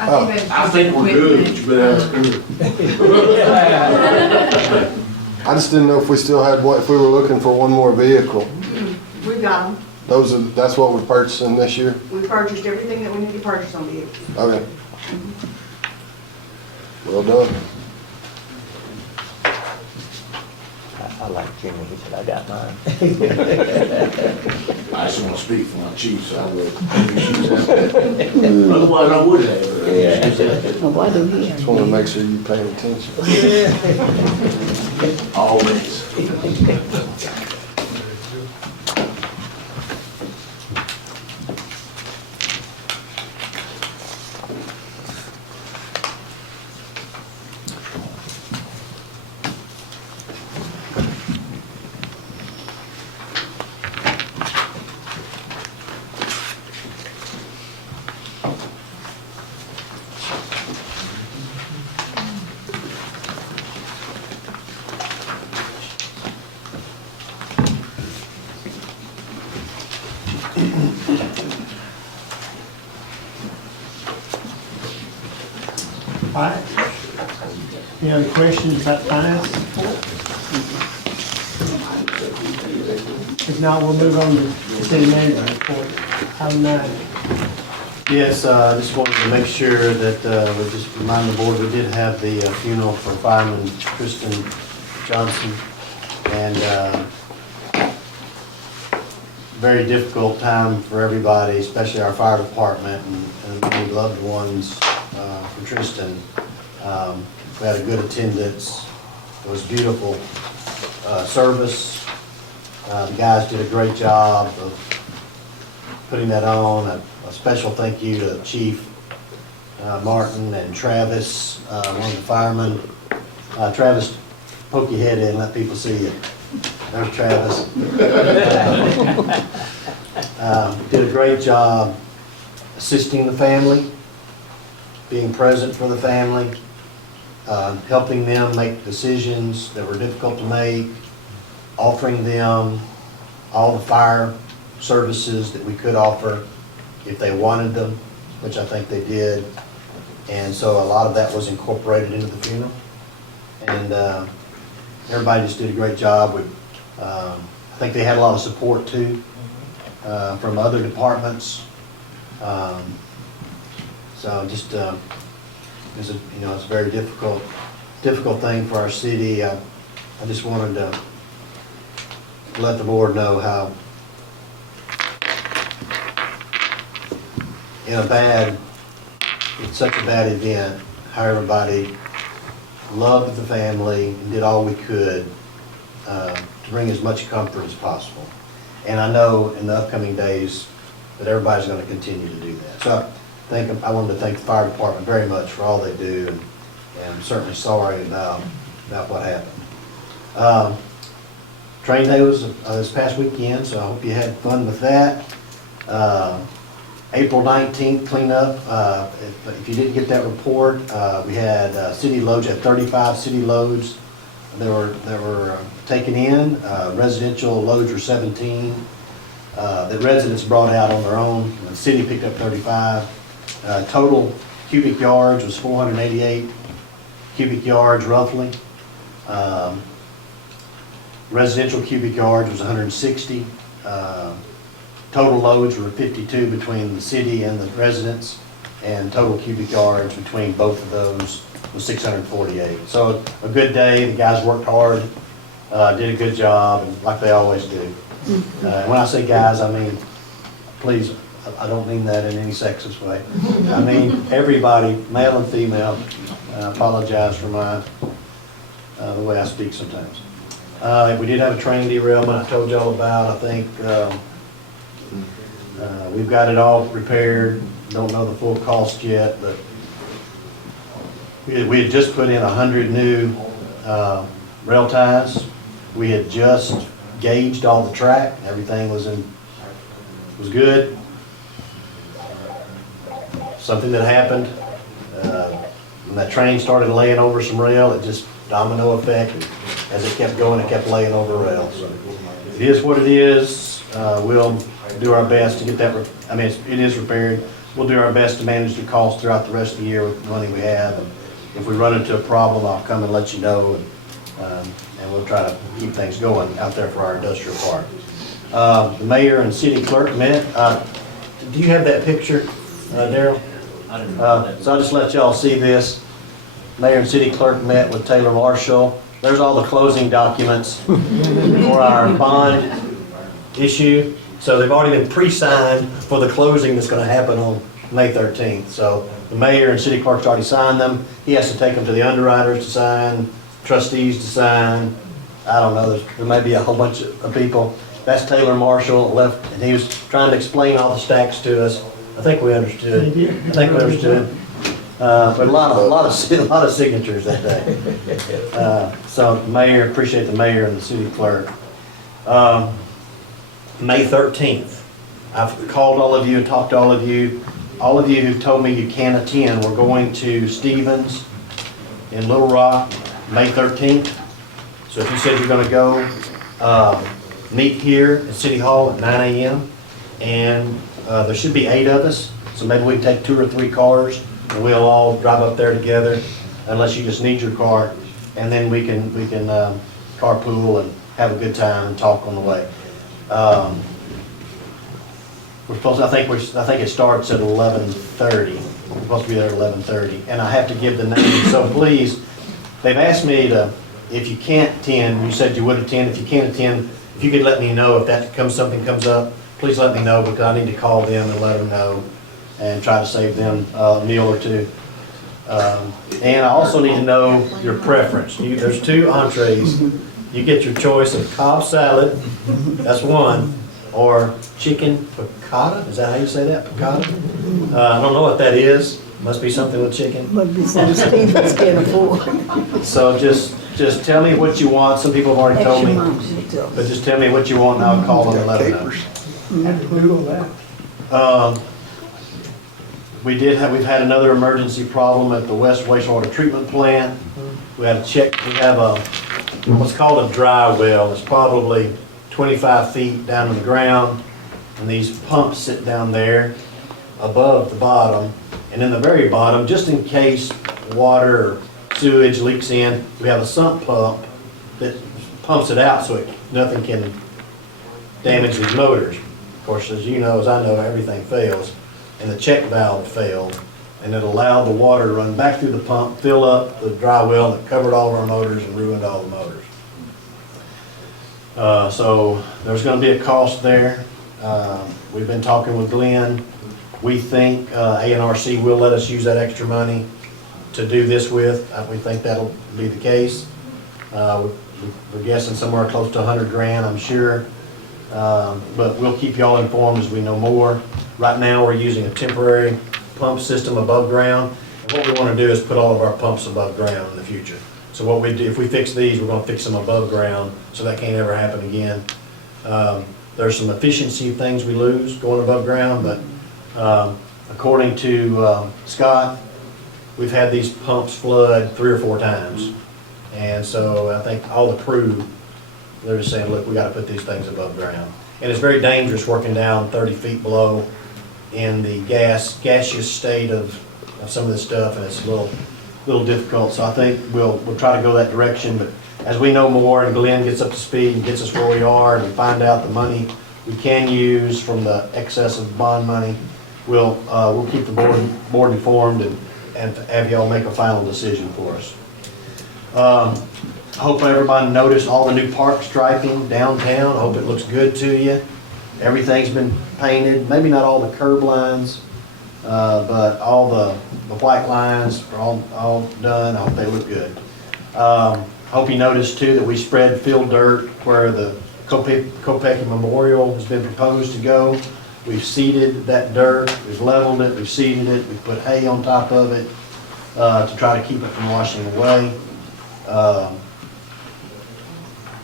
that's I think we're good, but you better ask her. I just didn't know if we still had one, if we were looking for one more vehicle. We got them. That's what we're purchasing this year? We purchased everything that we need to purchase on vehicles. Okay. Well done. I like Jimmy, he said, I got mine. I just want to speak for my chief, so I would. Otherwise, I would have. Well, why do we Just want to make sure you're paying attention. Always. All right. Any other questions about finance? If not, we'll move on to city manager report. Item 9. Yes, I just wanted to make sure that we just remind the board, we did have the funeral for Fireman Tristan Johnson. And very difficult time for everybody, especially our fire department and many loved ones for Tristan. We had a good attendance. It was beautiful service. The guys did a great job of putting that on. A special thank you to Chief Martin and Travis, one of the firemen. Travis, poke your head in, let people see you. There's Travis. Did a great job assisting the family, being present for the family, helping them make decisions that were difficult to make, offering them all the fire services that we could offer if they wanted them, which I think they did. And so a lot of that was incorporated into the funeral. And everybody just did a great job. I think they had a lot of support too from other departments. So just it's a very difficult thing for our city. I just wanted to let the board know how it's such a bad event, how everybody loved the family and did all we could to bring as much comfort as possible. And I know in the upcoming days that everybody's going to continue to do that. So I wanted to thank the fire department very much for all they do, and I'm certainly sorry about what happened. Train day was this past weekend, so I hope you had fun with that. April 19th cleanup. If you didn't get that report, we had city loads, had 35 city loads that were taken in. Residential loads were 17 that residents brought out on their own. The city picked up 35. Total cubic yards was 488 cubic yards roughly. Residential cubic yards was 160. Total loads were 52 between the city and the residents, and total cubic yards between both of those was 648. So a good day. The guys worked hard, did a good job, and like they always do. When I say guys, I mean, please, I don't mean that in any sexist way. I mean everybody, male and female. I apologize for the way I speak sometimes. We did have a train derailment I told y'all about. I think we've got it all repaired. Don't know the full cost yet, but we had just put in 100 new rail ties. We had just gauged all the track. Everything was good. Something that happened when that train started laying over some rail, it just domino effect. As it kept going, it kept laying over rail. So it is what it is. We'll do our best to get that. It is repaired. We'll do our best to manage the cost throughout the rest of the year with the money we have. And if we run into a problem, I'll come and let you know, and we'll try to keep things going out there for our industrial park. The mayor and city clerk met. Do you have that picture, Daryl? So I'll just let y'all see this. Mayor and city clerk met with Taylor Marshall. There's all the closing documents for our bond issue. So they've already been pre-signed for the closing that's going to happen on May 13th. So the mayor and city clerk's already signed them. He has to take them to the underwriters to sign, trustees to sign. I don't know, there may be a whole bunch of people. That's Taylor Marshall left, and he was trying to explain all the stacks to us. I think we understood. But a lot of signatures that day. So mayor, appreciate the mayor and the city clerk. May 13th, I've called all of you and talked to all of you. All of you who've told me you can attend, we're going to Stevens in Little Rock, May 13th. So if you said you're going to go, meet here at City Hall at 9 a.m. And there should be 8 of us, so maybe we can take 2 or 3 cars and we'll all drive up there together, unless you just need your car, and then we can carpool and have a good time and talk on the way. We're supposed, I think it starts at 11:30. We're supposed to be there at 11:30, and I have to give the name, so please, they've asked me to, if you can't attend, you said you would attend, if you can't attend, if you could let me know if something comes up, please let me know, because I need to call them and let them know, and try to save them a meal or two. And I also need to know your preference. There's 2 entrees. You get your choice of Cobb salad, that's one, or chicken piccata, is that how you say that, piccata? I don't know what that is, must be something with chicken. Must be something Stevens can afford. So just tell me what you want, some people have already told me, but just tell me what you want and I'll call them and let them know. We've had another emergency problem at the West Wastewater Treatment Plant. We have what's called a dry well. It's probably 25 feet down in the ground, and these pumps sit down there above the bottom. And in the very bottom, just in case water or sewage leaks in, we have a sump pump that pumps it out so nothing can damage these motors. Of course, as you know, as I know, everything fails. And the check valve failed, and it allowed the water to run back through the pump, fill up the dry well, and it covered all of our motors and ruined all the motors. So there's going to be a cost there. We've been talking with Glenn. We think ANRC will let us use that extra money to do this with. We think that'll be the case. We're guessing somewhere close to 100 grand, I'm sure. But we'll keep y'all informed as we know more. Right now, we're using a temporary pump system above ground. And what we want to do is put all of our pumps above ground in the future. So what we do, if we fix these, we're going to fix them above ground, so that can't ever happen again. There's some efficiency things we lose going above ground, but according to Scott, we've had these pumps flood 3 or 4 times. And so I think all the crew, they're just saying, look, we got to put these things above ground. And it's very dangerous working down 30 feet below in the gaseous state of some of this stuff, and it's a little difficult. So I think we'll try to go that direction. But as we know more and Glenn gets up to speed and gets us where we are, and we find out the money we can use from the excess of bond money, we'll keep the board informed and have y'all make a final decision for us. I hope everybody noticed all the new park striping downtown. I hope it looks good to you. Everything's been painted, maybe not all the curb lines, but all the white lines are all done. I hope they look good. I hope you noticed too that we spread field dirt where the Kopecki Memorial has been proposed to go. We've seeded that dirt, we've leveled it, we've seeded it, we've put hay on top of it to try to keep it from washing away.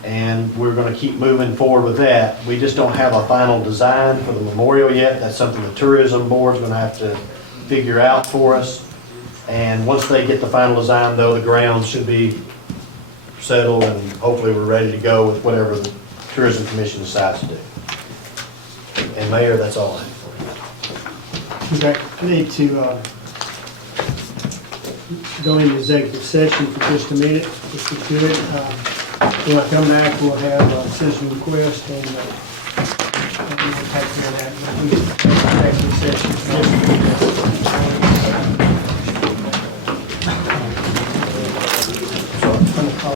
And we're going to keep moving forward with that. We just don't have a final design for the memorial yet. That's something the tourism board's going to have to figure out for us. And once they get the final design, though, the grounds should be settled, and hopefully we're ready to go with whatever the tourism commission decides to do. And Mayor, that's all I have for you. Okay, I need to go into executive session for just a minute, if we could. When I come back, we'll have a citizen request, and we'll take care of that. Executive session.